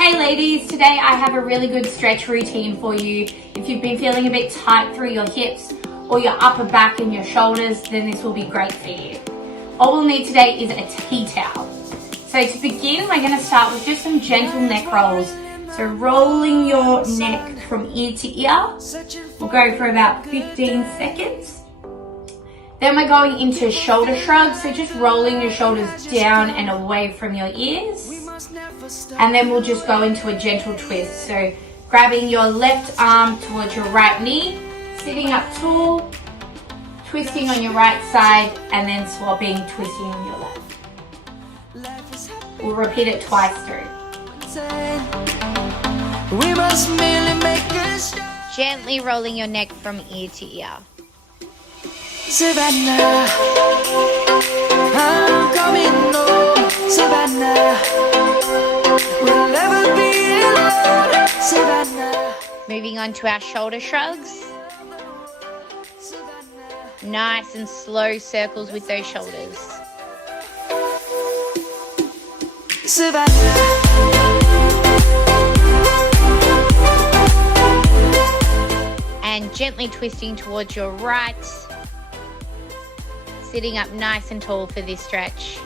Hey ladies, today I have a really good stretch routine for you. If you've been feeling a bit tight through your hips or your upper back and your shoulders, then this will be great for you. All we'll need today is a tea towel. So to begin, we're going to start with just some gentle neck rolls. So rolling your neck from ear to ear. We'll go for about 15 seconds. Then we're going into shoulder shrugs, so just rolling your shoulders down and away from your ears. And then we'll just go into a gentle twist. So grabbing your left arm towards your right knee, sitting up tall, twisting on your right side, and then swapping, twisting on your left. We'll repeat it twice through. Gently rolling your neck from ear to ear. Savannah, I'm coming home. Savannah, we'll never be alone. Savannah. Moving on to our shoulder shrugs. Nice and slow circles with those shoulders. Savannah. And gently twisting towards your right. Sitting up nice and tall for this stretch.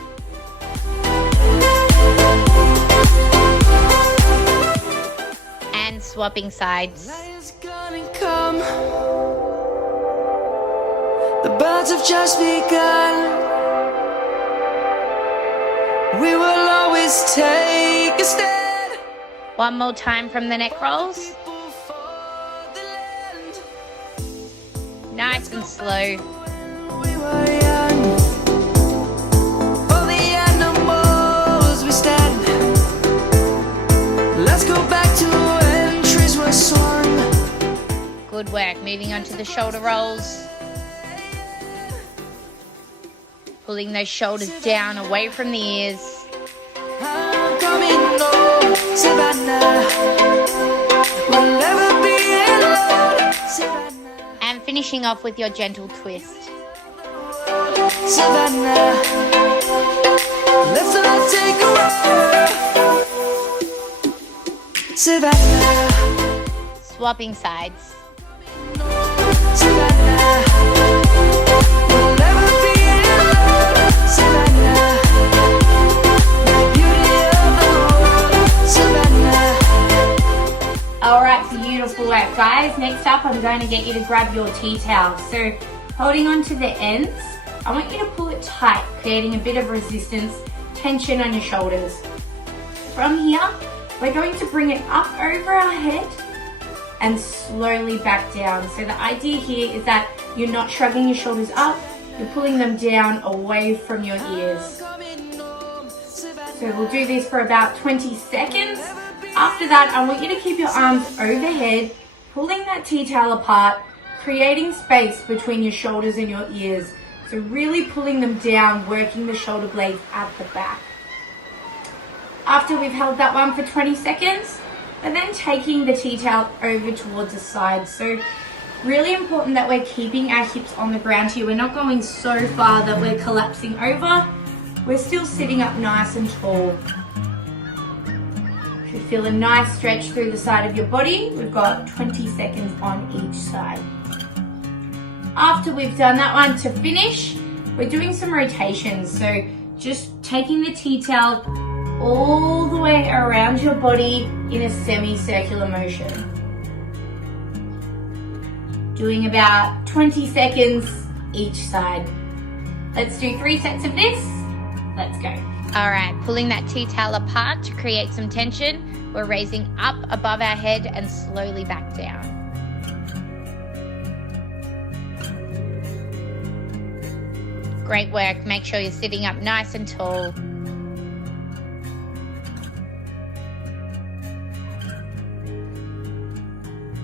And swapping sides. Come. The birds have just begun. We will always take a stand. One more time from the neck rolls. Nice and slow. We were young. For the animals we stand. Let's go back to when trees were swung. Good work. Moving on to the shoulder rolls. Pulling those shoulders down away from the ears. I'm coming home, Savannah. We'll never be alone, Savannah. And finishing off with your gentle twist. Savannah, let's all take a ride. Savannah, Swapping sides. Savannah, we'll never be alone. Savannah, the beauty of the world. Savannah. Alright, beautiful work guys. Next up, I'm going to get you to grab your tea towel. So holding on to the ends, I want you to pull it tight, creating a bit of resistance, tension on your shoulders. From here, we're going to bring it up over our head and slowly back down. So the idea here is that you're not shrugging your shoulders up, you're pulling them down away from your ears. So we'll do this for about 20 seconds. After that, I want you to keep your arms overhead, pulling that tea towel apart, creating space between your shoulders and your ears. So really pulling them down, working the shoulder blades at the back. After we've held that one for 20 seconds, and then taking the tea towel over towards the side. So really important that we're keeping our hips on the ground here. We're not going so far that we're collapsing over. We're still sitting up nice and tall. Should feel a nice stretch through the side of your body. We've got 20 seconds on each side. After we've done that one, to finish, we're doing some rotations. So just taking the tea towel all the way around your body in a semicircular motion. Doing about 20 seconds each side. Let's do 3 sets of this. Let's go. All right, pulling that tea towel apart to create some tension. We're raising up above our head and slowly back down. Great work. Make sure you're sitting up nice and tall.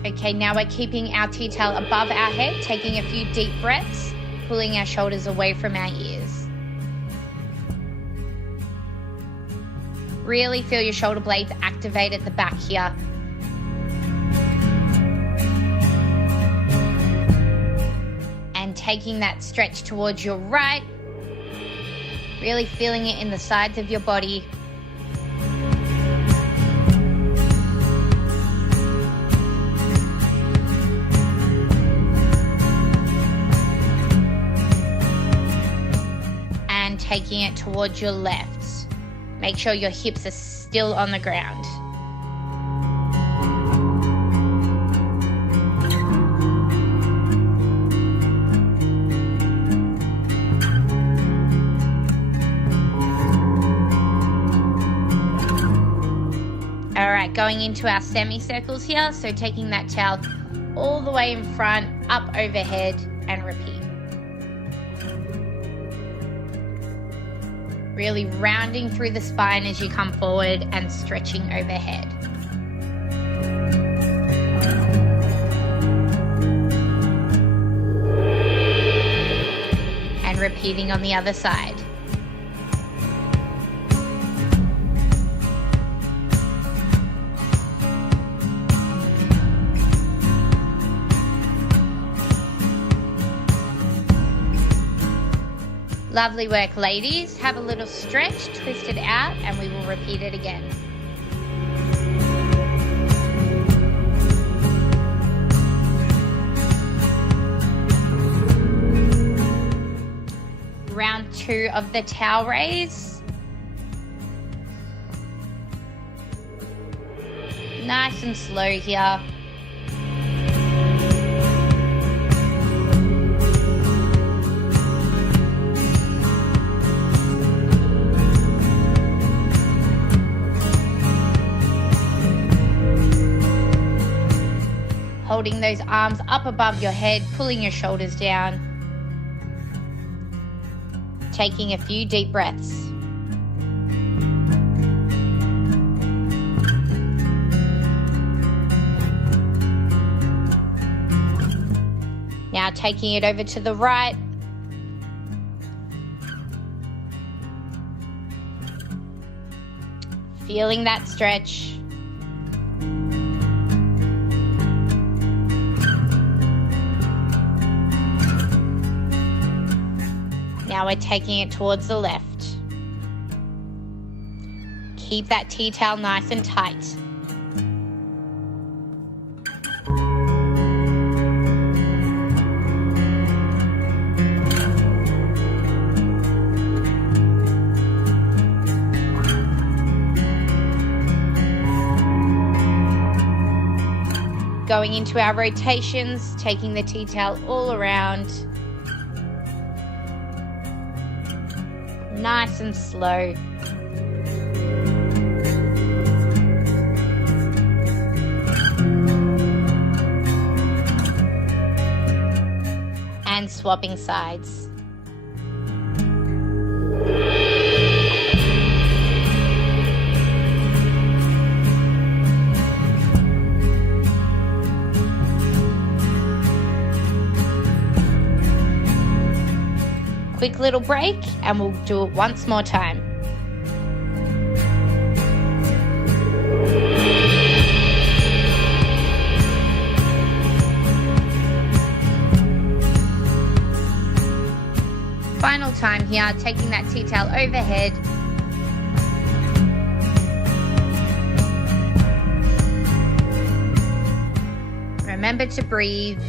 Okay, now we're keeping our tea towel above our head, taking a few deep breaths, pulling our shoulders away from our ears. Really feel your shoulder blades activate at the back here. And taking that stretch towards your right, really feeling it in the sides of your body. taking it towards your left. Make sure your hips are still on the ground. Alright, going into our semicircles here, so taking that towel all the way in front, up overhead, and repeat. Really rounding through the spine as you come forward and stretching overhead. And repeating on the other side. Lovely work, ladies. Have a little stretch, twist it out, and we will repeat it again. Round 2 of the towel raise. Nice and slow here. Holding those arms up above your head, pulling your shoulders down. Taking a few deep breaths. Now taking it over to the right. Feeling that stretch. Now we're taking it towards the left. Keep that tea towel nice and tight. Going into our rotations, taking the tea towel all around. Nice and slow. And swapping sides. Quick little break and we'll do it once more time. Final time here, taking that tea towel overhead. Remember to breathe.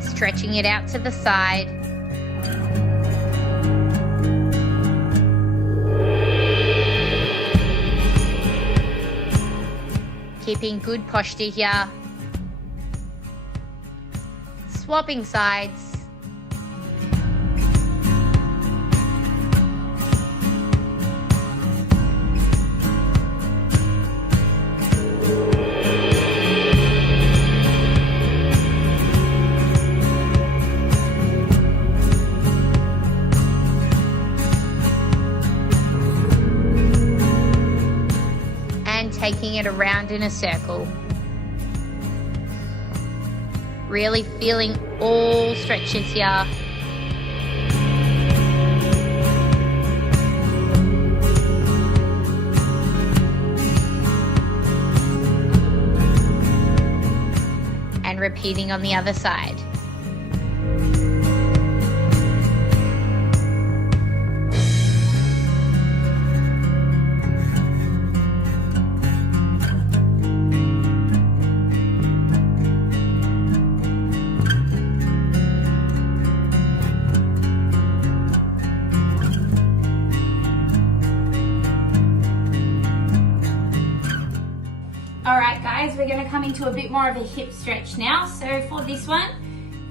Stretching it out to the side. Keeping good posture here. Swapping sides. Taking it around in a circle. Really feeling all stretches here. repeating on the other side. Alright guys, we're going to come into a bit more of a hip stretch now. So for this one,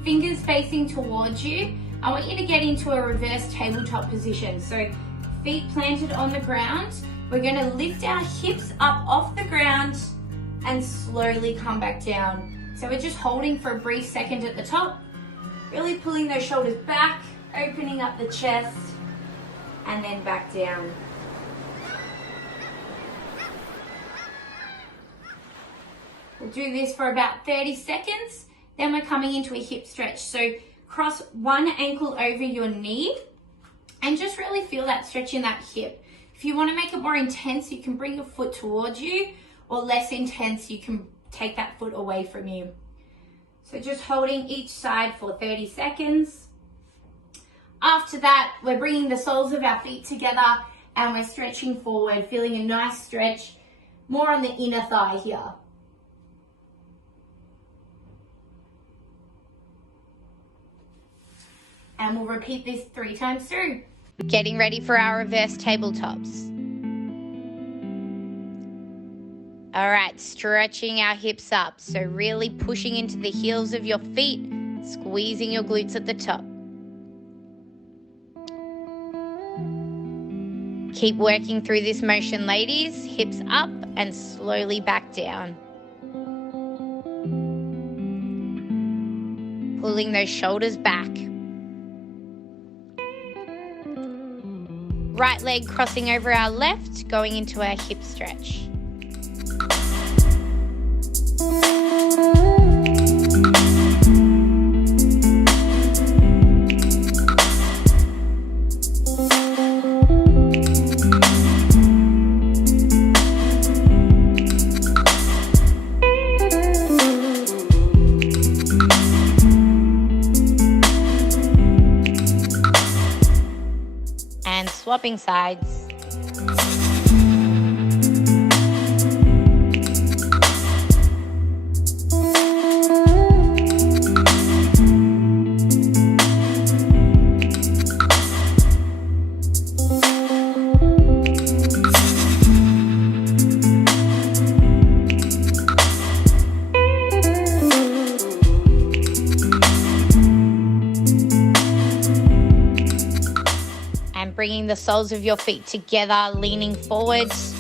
fingers facing towards you, I want you to get into a reverse tabletop position. So feet planted on the ground, we're going to lift our hips up off the ground and slowly come back down. So we're just holding for a brief second at the top, really pulling those shoulders back, opening up the chest, and then back down. We'll do this for about 30 seconds. Then we're coming into a hip stretch. So cross one ankle over your knee and just really feel that stretch in that hip. If you want to make it more intense, you can bring your foot towards you, or less intense, you can take that foot away from you. So just holding each side for 30 seconds. After that, we're bringing the soles of our feet together and we're stretching forward, feeling a nice stretch, more on the inner thigh here. And we'll repeat this 3 times through. Getting ready for our reverse tabletops. All right, stretching our hips up. So really pushing into the heels of your feet, squeezing your glutes at the top. Keep working through this motion, ladies. Hips up and slowly back down. Pulling those shoulders back. Right leg crossing over our left, going into our hip stretch. Swapping sides. Bringing the soles of your feet together, leaning forwards.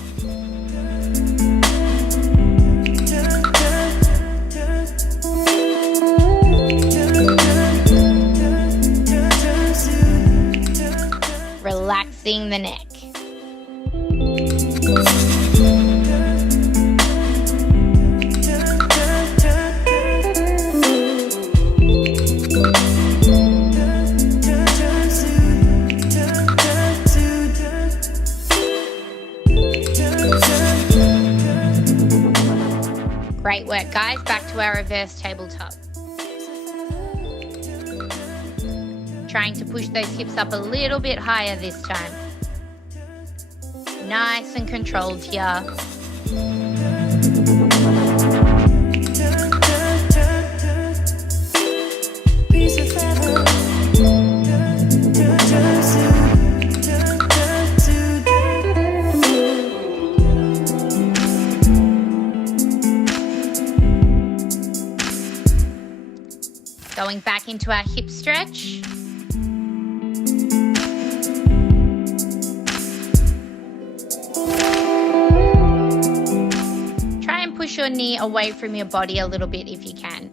Relaxing the neck. Great work, guys. Back to our reverse tabletop. Trying to push those hips up a little bit higher this time. Nice and controlled here. Going back into our hip stretch. Try and push your knee away from your body a little bit if you can.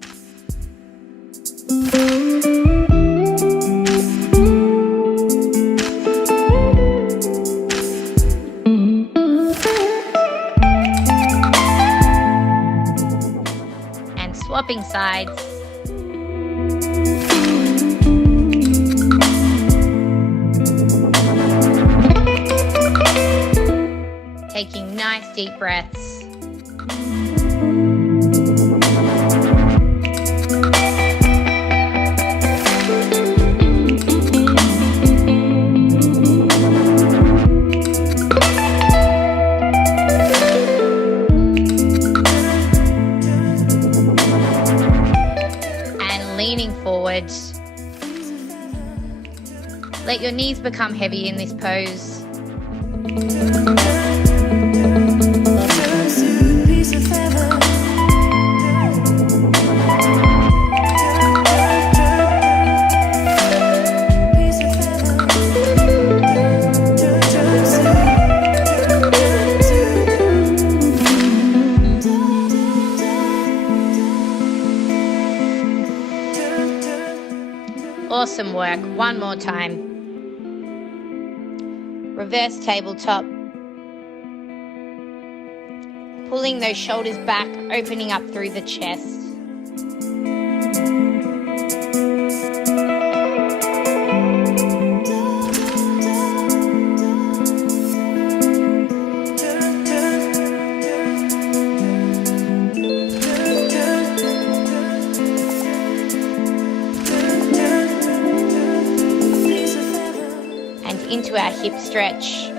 And swapping sides. Taking nice deep breaths. knees become heavy in this pose. Awesome work. One more time. Reverse tabletop. Pulling those shoulders back, opening up through the chest. Into our hip stretch.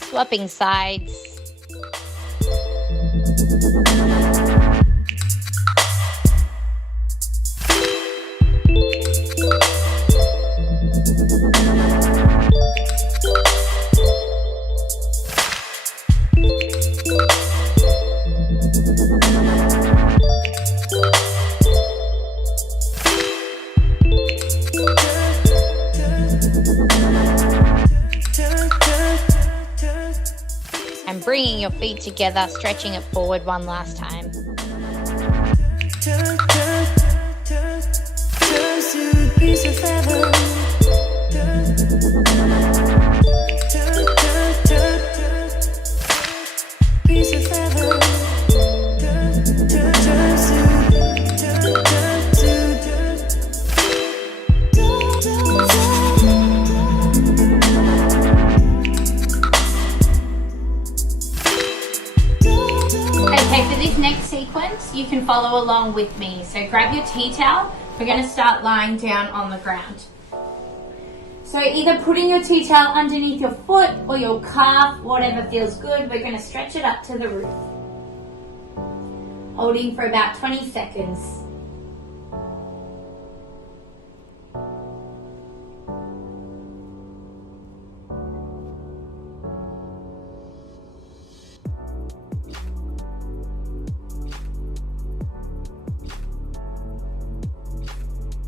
Swapping sides. And bringing your feet together, stretching it forward one last time. Okay, for this next sequence, you can follow along with me. So grab your tea towel. We're going to start lying down on the ground. So either putting your tea towel underneath your foot or your calf, whatever feels good. We're going to stretch it up to the roof. Holding for about 20 seconds.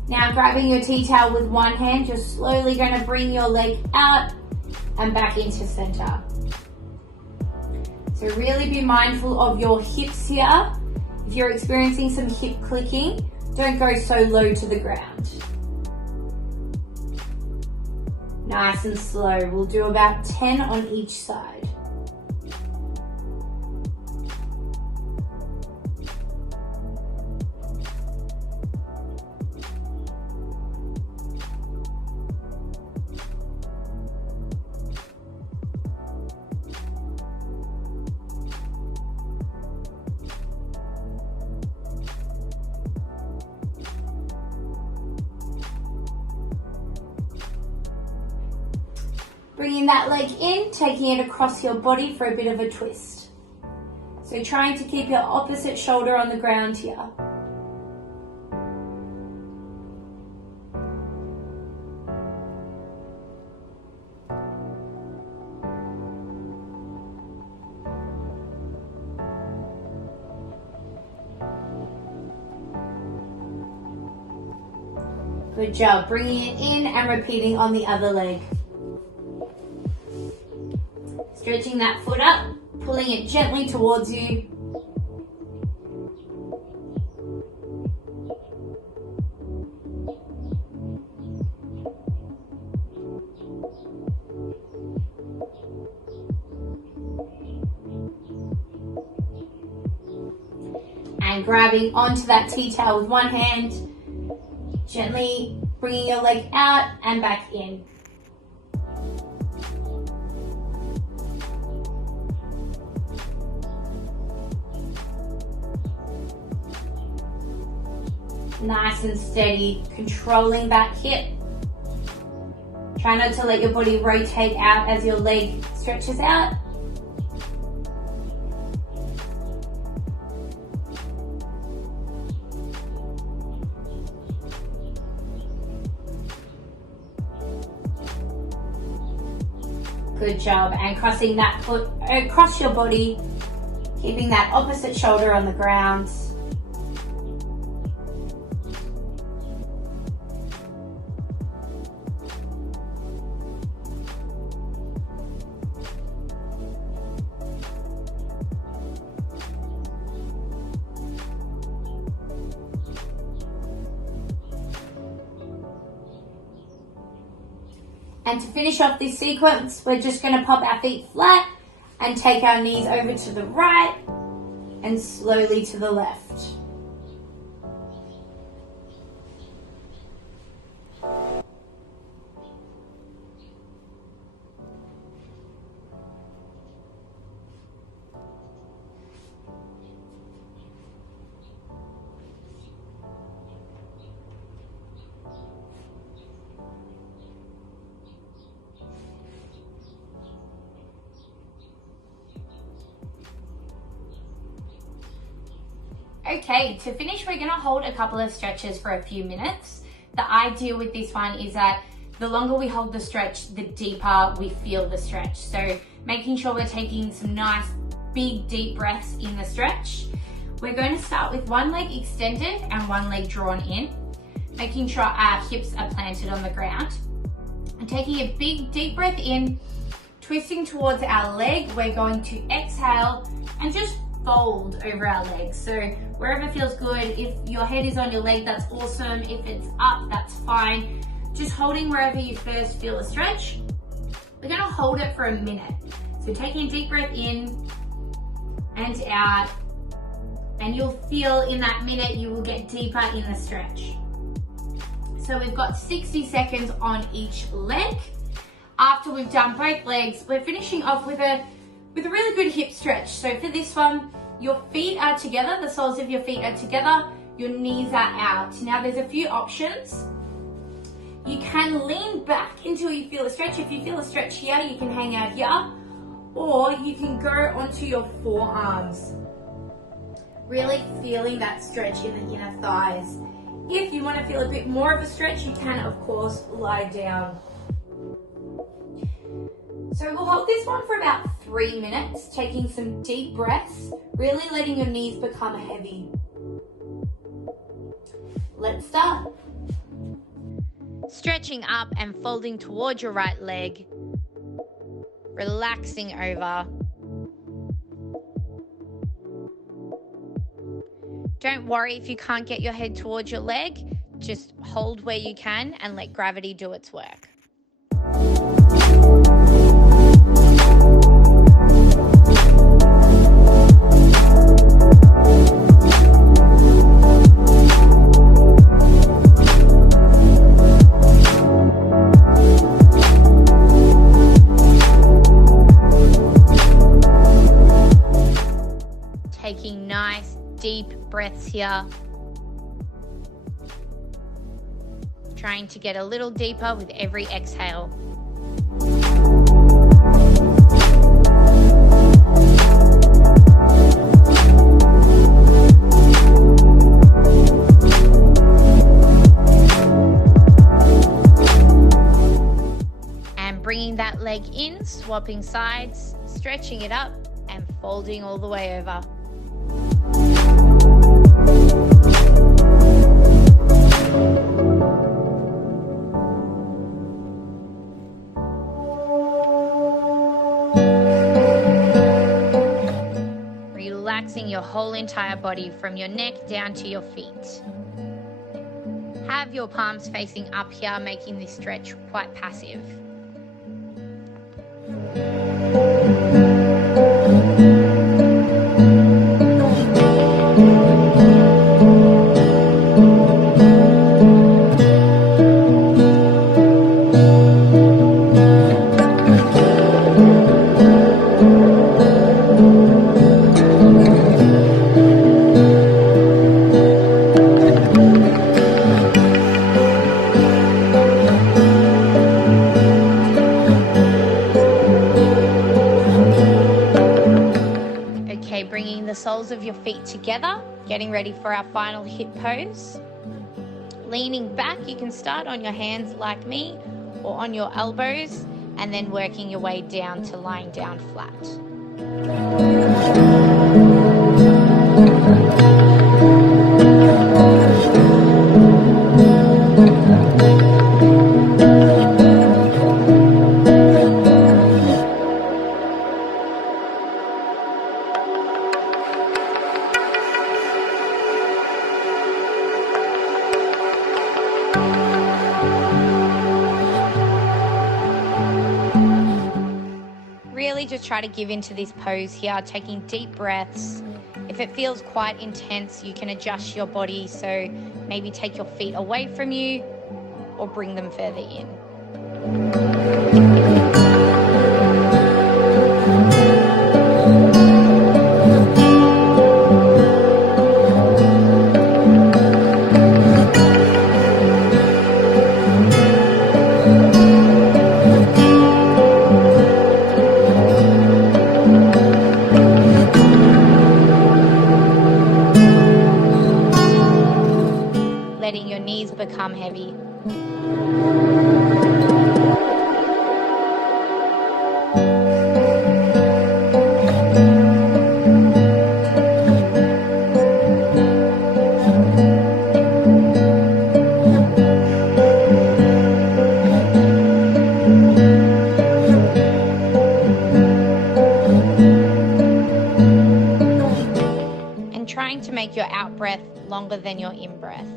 Now grabbing your tea towel with one hand, you're slowly going to bring your leg out and back into center. So really be mindful of your hips here. If you're experiencing some hip clicking, don't go so low to the ground. Nice and slow. We'll do about 10 on each side. Bringing that leg in, taking it across your body for a bit of a twist. So trying to keep your opposite shoulder on the ground here. Good job. Bringing it in and repeating on the other leg. Stretching that foot up, pulling it gently towards you. And grabbing onto that tea towel with one hand, gently bringing your leg out and back in. Nice and steady, controlling that hip. Try not to let your body rotate out as your leg stretches out. Good job. And crossing that foot across your body, keeping that opposite shoulder on the ground. And to finish off this sequence, we're just going to pop our feet flat and take our knees over to the right and slowly to the left. Okay, to finish, we're going to hold a couple of stretches for a few minutes. The idea with this one is that the longer we hold the stretch, the deeper we feel the stretch. So making sure we're taking some nice big deep breaths in the stretch. We're going to start with one leg extended and one leg drawn in, making sure our hips are planted on the ground. And taking a big deep breath in, twisting towards our leg, we're going to exhale and just fold over our legs. So wherever feels good. If your head is on your leg, that's awesome. If it's up, that's fine. Just holding wherever you first feel a stretch. We're going to hold it for a minute. So taking a deep breath in and out, and you'll feel in that minute you will get deeper in the stretch. So we've got 60 seconds on each leg. After we've done both legs, we're finishing off with a really good hip stretch. So for this one, your feet are together, the soles of your feet are together, your knees are out. Now there's a few options. You can lean back until you feel a stretch. If you feel a stretch here, you can hang out here, or you can go onto your forearms. Really feeling that stretch in the inner thighs. If you want to feel a bit more of a stretch, you can of course lie down. So we'll hold this one for about 3 minutes, taking some deep breaths, really letting your knees become heavy. Let's start. Stretching up and folding towards your right leg, relaxing over. Don't worry if you can't get your head towards your leg, just hold where you can and let gravity do its work. Taking nice deep breaths here. Trying to get a little deeper with every exhale. And bringing that leg in, swapping sides, stretching it up and folding all the way over. Relaxing your whole entire body from your neck down to your feet. Have your palms facing up here, making this stretch quite passive. bringing the soles of your feet together, getting ready for our final hip pose. Leaning back, you can start on your hands like me or on your elbows, and then working your way down to lying down flat. Really just try to give into this pose here, taking deep breaths. If it feels quite intense, you can adjust your body, so maybe take your feet away from you or bring them further in. Letting your knees become heavy. And trying to make your out breath longer than your in breath.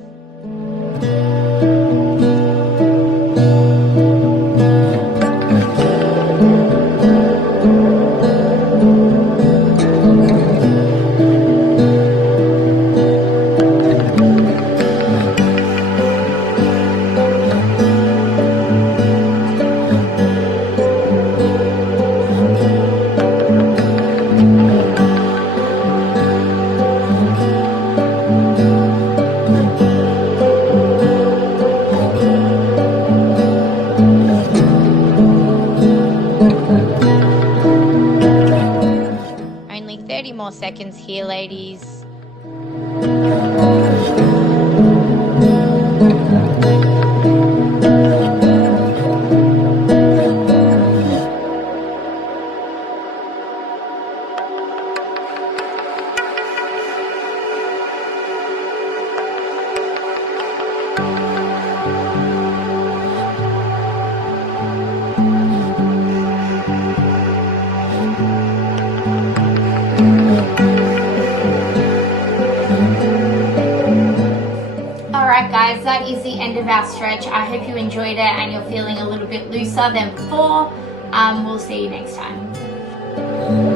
Only 30 more seconds here, ladies. Alright guys, that is the end of our stretch. I hope you enjoyed it and you're feeling a little bit looser than before. We'll see you next time.